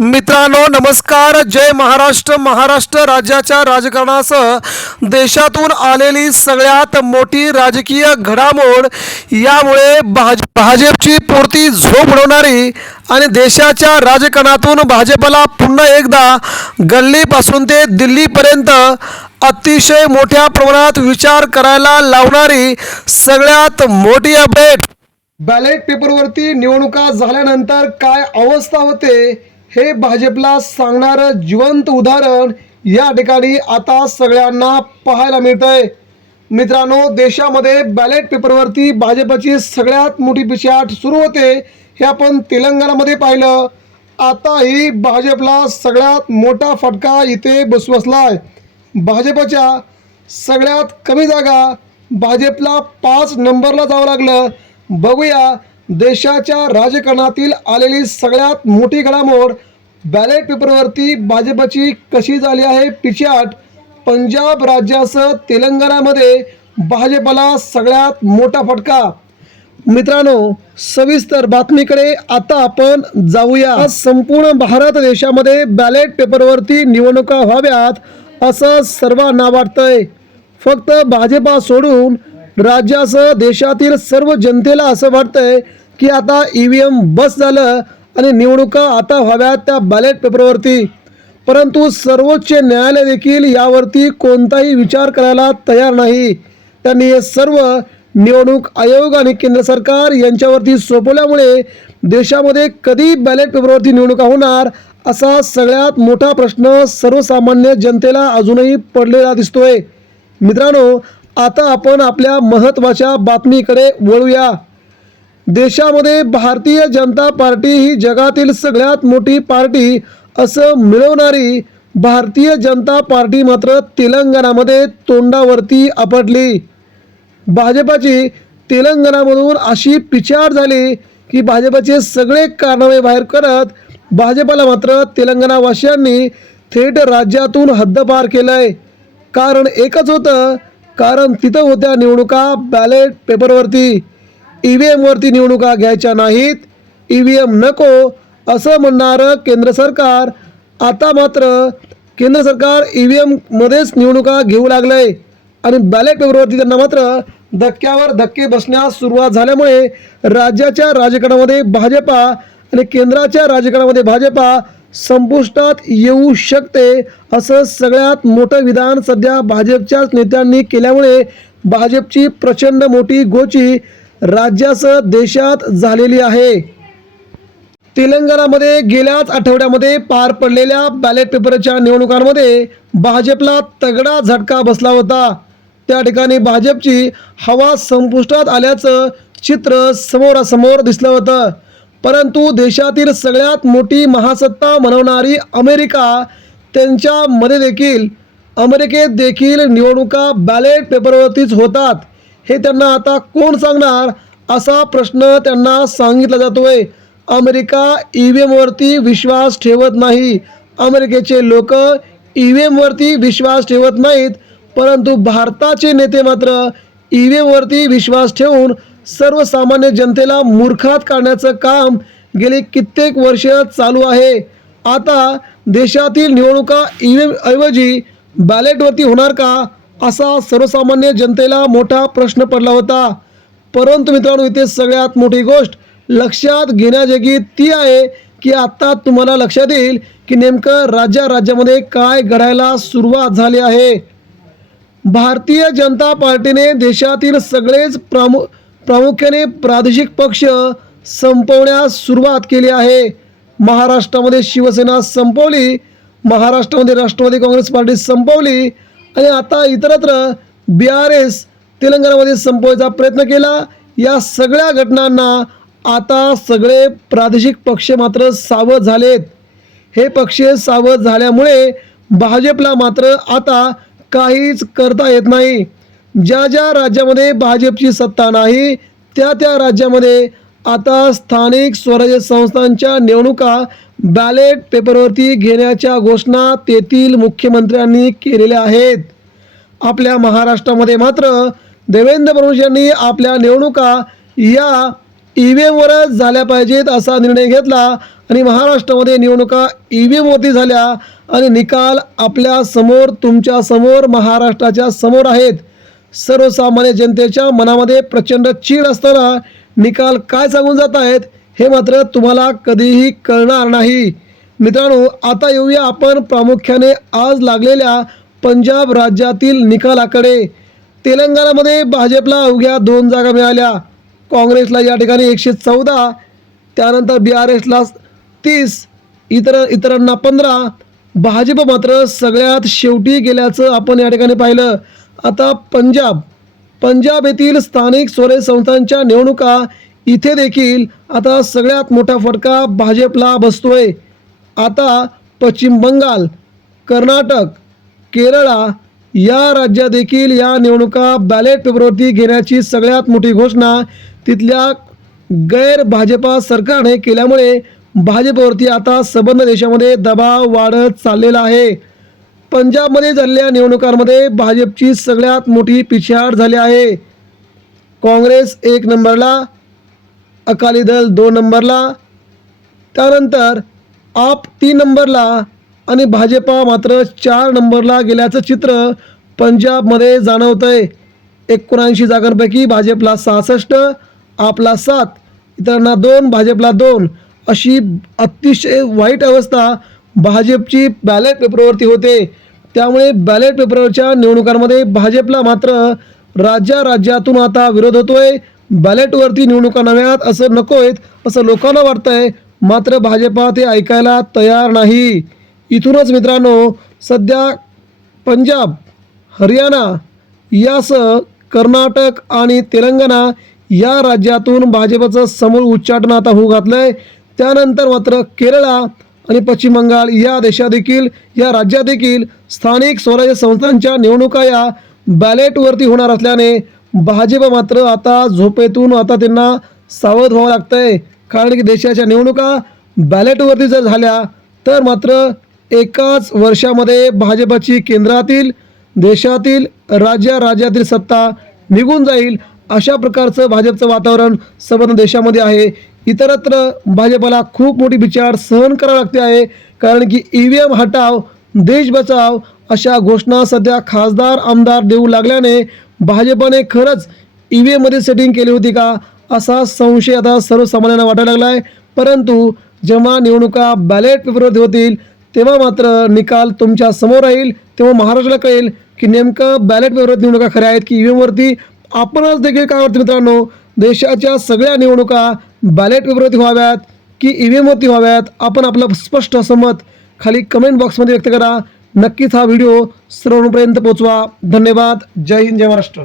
मित्रांनो नमस्कार, जय महाराष्ट्र. महाराष्ट्र राज्याच्या राजकारणासह देशातून आलेली सगळ्यात मोठी राजकीय घडामोड, यामुळे भाजपची पुरती झोप उडवणारी आणि देशाच्या राजकारणातून भाजपला पुन्हा एकदा गल्लीपासून ते दिल्लीपर्यंत अतिशय मोठ्या प्रमाणात विचार करायला लावणारी सगळ्यात मोठी अपडेट. बॅलेट पेपरवरती निवडणुका झाल्यानंतर काय अवस्था होते हे भाजपला सांगणारं जिवंत उदाहरण या ठिकाणी आता सगळ्यांना पाहायला मिळतंय. मित्रांनो, देशामध्ये बॅलेट पेपरवरती भाजपची सगळ्यात मोठी पिछाट सुरू होते हे आपण तेलंगणामध्ये पाहिलं. आताही भाजपला सगळ्यात मोठा फटका इथे बसलाय. भाजपच्या सगळ्यात कमी जागा भाजपला 5 नंबरला जावं लागलं. बघूया देशाच्या राजकारणातील आलेली सगळ्यात मोठी घडामोड, बॅलेट पेपरवरती भाजपची कशी झाली आहे पिछाट. पंजाब राज्यासह तेलंगणामध्ये भाजपला सगळ्यात मोठा फटका. मित्रांनो, सविस्तर बातमीकडे आता आपण जाऊया. संपूर्ण भारत देशामध्ये बॅलेट पेपरवरती निवडणुका व्हाव्यात असं सर्वांना वाटतंय. फक्त भाजपा सोडून राज्यासह देशातील सर्व जनतेला असं वाटतंय की आता EVM बस झालं आणि निवडणुका आता व्हाव्यात त्या बॅलेट पेपरवरती. परंतु सर्वोच्च न्यायालय देखील यावरती कोणताही विचार करायला तयार नाही. त्यांनी हे सर्व निवडणूक आयोग आणि केंद्र सरकार यांच्यावरती सोपवल्यामुळे देशामध्ये कधी बॅलेट पेपरवरती निवडणुका होणार असा सगळ्यात मोठा प्रश्न सर्वसामान्य जनतेला अजूनही पडलेला दिसतोय. मित्रांनो, आता आपण आपल्या महत्त्वाच्या बातमीकडे वळूया. देशामध्ये भारतीय जनता पार्टी ही जगातील सगळ्यात मोठी पार्टी असं मिळवणारी भारतीय जनता पार्टी मात्र तेलंगणामध्ये तोंडावरती आपटली. भाजपाची तेलंगणामधून अशी पिछाट झाली की भाजपचे सगळे कारनामे बाहेर करत भाजपला मात्र तेलंगणावासियांनी थेट राज्यातून हद्दपार केलंय. कारण एकच होतं, कारण तिथं होत्या निवडणुका बॅलेट पेपरवरती. EVM वरती निवडणुका घ्यायच्या नाहीत, EVM नको असं म्हणणारं केंद्र सरकार आता मात्र केंद्र सरकार EVM मध्येच निवडणुका घेऊ लागलंय. आणि बॅलेट पेपरवरती त्यांना मात्र धक्क्यावर धक्के बसण्यास सुरुवात झाल्यामुळे राज्याच्या राजकारणामध्ये भाजपा आणि केंद्राच्या राजकारणामध्ये भाजपा संपुष्टात येऊ शकते असं सगळ्यात मोठं विधान सध्या भाजपच्याच नेत्यांनी केल्यामुळे भाजपची प्रचंड मोठी गोची राज्यासह देशात झालेली आहे. तेलंगणामध्ये गेल्याच आठवड्यामध्ये पार पडलेल्या बॅलेट पेपरच्या निवडणुकांमध्ये भाजपला तगडा झटका बसला होता. त्या ठिकाणी भाजपची हवा संपुष्टात आल्याचं चित्र समोरासमोर दिसलं होतं. परंतु देशातील सगळ्यात मोठी महासत्ता म्हणवणारी अमेरिका, अमेरिकेत देखील निवडणुका बॅलेट पेपरवरतीच होतात हे त्यांना आता कोण सांगणार असा प्रश्न त्यांना सांगितला जातोय. अमेरिका EVM वरती विश्वास ठेवत नाही. अमेरिकेचे लोक EVM वरती विश्वास ठेवत नाहीत. परंतु भारताचे नेते मात्र EVM वरती विश्वास ठेवून सर्वसामान्य जनतेला मूर्खात काढण्याचं काम गेली कित्येक वर्ष चालू आहे. आता देशातील निवडणुका EVM ऐवजी बॅलेटवरती होणार का असा सर्वसामान्य जनतेला मोठा प्रश्न पडला होता. परंतु मित्रांनो, इथे सगळ्यात मोठी गोष्ट लक्षात घेण्याजोगी ती आहे की आता तुम्हाला लक्षात येईल की नेमकं राज्यामध्ये काय घडायला सुरुवात झाली आहे. भारतीय जनता पार्टीने देशातील सगळेच प्रामुख्याने प्रादेशिक पक्ष संपवण्यास सुरुवात केली आहे. महाराष्ट्रामध्ये शिवसेना संपवली, महाराष्ट्रामध्ये राष्ट्रवादी काँग्रेस पार्टी संपवली आणि आता इतरत्र BRS तेलंगणामध्ये संपवायचा प्रयत्न केला. या सगळ्या घटनांना आता सगळे प्रादेशिक पक्ष मात्र सावध झालेत. हे पक्ष सावध झाल्यामुळे भाजपला मात्र आता काहीच करता येत नाही. ज्या राज्यामध्ये भाजपची सत्ता नाही त्या राज्यामध्ये आता स्थानिक स्वराज्य संस्थांच्या निवडणुका बॅलेट पेपरवरती घेण्याच्या घोषणा तेथील मुख्यमंत्र्यांनी केलेल्या आहेत. आपल्या महाराष्ट्रामध्ये मात्र देवेंद्र फडणवीस यांनी आपल्या निवडणुका या EVMवरच झाल्या पाहिजेत असा निर्णय घेतला आणि महाराष्ट्रामध्ये निवडणुका EVMवरती झाल्या आणि निकाल आपल्या समोर, तुमच्या समोर, महाराष्ट्राच्या समोर आहेत. सर्वसामान्य जनतेच्या मनामध्ये प्रचंड चीड असताना निकाल काय सांगून जात आहेत हे मात्र तुम्हाला कधीही कळणार नाही. मित्रांनो, आता येऊया आपण प्रामुख्याने आज लागलेल्या पंजाब राज्यातील निकालाकडे. तेलंगणामध्ये भाजपला अवघ्या 2 जागा मिळाल्या. काँग्रेसला या ठिकाणी 114, त्यानंतर BRSला 30, इतरांना 15. भाजप मात्र सगळ्यात शेवटी गेल्याचं आपण या ठिकाणी पाहिलं. आता पंजाब येथील स्थानिक स्वराज्य संस्थांच्या निवडणुका, इथे देखील आता सगळ्यात मोठा फटका भाजपला बसतोय. आता पश्चिम बंगाल, कर्नाटक, केरळा या राज्यात देखील या निवडणुका बॅलेट पेपरवरती घेण्याची सगळ्यात मोठी घोषणा तिथल्या गैर भाजपा सरकारने केल्यामुळे भाजपवरती आता संबंध देशामध्ये दबाव वाढत चाललेला आहे. पंजाबमध्ये झालेल्या निवडणुकांमध्ये भाजपची सगळ्यात मोठी पिछेहाट झाली आहे. काँग्रेस 1 नंबरला, अकाली दल 2 नंबरला, त्यानंतर आप 3 नंबरला आणि भाजपा मात्र 4 नंबरला गेल्याचं चित्र पंजाबमध्ये जाणवतंय. 79 जागांपैकी भाजपला 66, आपला 7, इतरांना 2, भाजपला 2 अशी अतिशय वाईट अवस्था भाजपची बॅलेट पेपरवरती होते. त्यामुळे बॅलेट पेपरवरच्या निवडणुकांमध्ये भाजपला मात्र राज्यातून आता विरोध होतोय. बॅलेटवरती निवडणुका नव्यात, असं नकोयत असं लोकांना वाटतंय, मात्र भाजपा ते ऐकायला तयार नाही. इथूनच मित्रांनो, सध्या पंजाब, हरियाणा यासह कर्नाटक आणि तेलंगणा या राज्यातून भाजपचं समूळ उच्चाटन आता होऊ घातलंय. त्यानंतर मात्र केरळा आणि पश्चिम बंगाल या राज्यात देखील स्थानिक स्वराज्य संस्थांच्या निवडणुका या बॅलेटवरती होणार असल्याने भाजप मात्र आता झोपेतून आता त्यांना सावध व्हावं लागतंय. कारण की देशाच्या निवडणुका बॅलेटवरती जर झाल्या तर मात्र एकाच वर्षामध्ये भाजपची केंद्रातील, देशातील, राज्यातील सत्ता निघून जाईल. अशा प्रकारचं भाजपचं वातावरण संपूर्ण देशामध्ये आहे. इतरत्र भाजपला खूप मोठी बिचार सहन करावी लागते आहे. कारण की EVM हटाव, देश बचाव अशा घोषणा सध्या खासदार, आमदार देऊ लागल्याने भाजपने खरंच EVMमध्ये सेटिंग केली होती का असा संशय आता सर्वसामान्यांना वाटायला लागला आहे. परंतु जेव्हा निवडणुका बॅलेट पेपरवरती होतील तेव्हा मात्र निकाल तुमच्या समोर राहील. तेव्हा महाराष्ट्राला कळेल की नेमकं बॅलेट पेपरवरती निवडणुका खऱ्या आहेत की EVMवरती. आपणच देखील काय वाटतं मित्रांनो, देशाच्या सगळ्या निवडणुका बॅलेट पेपरवरती व्हाव्यात की EVMवरती व्हाव्यात? आपण आपलं स्पष्ट असमत खाली कमेंट बॉक्समध्ये व्यक्त करा. नक्कीच हा व्हिडिओ सर्वांपर्यंत पोहोचवा. धन्यवाद. जय हिंद, जय महाराष्ट्र.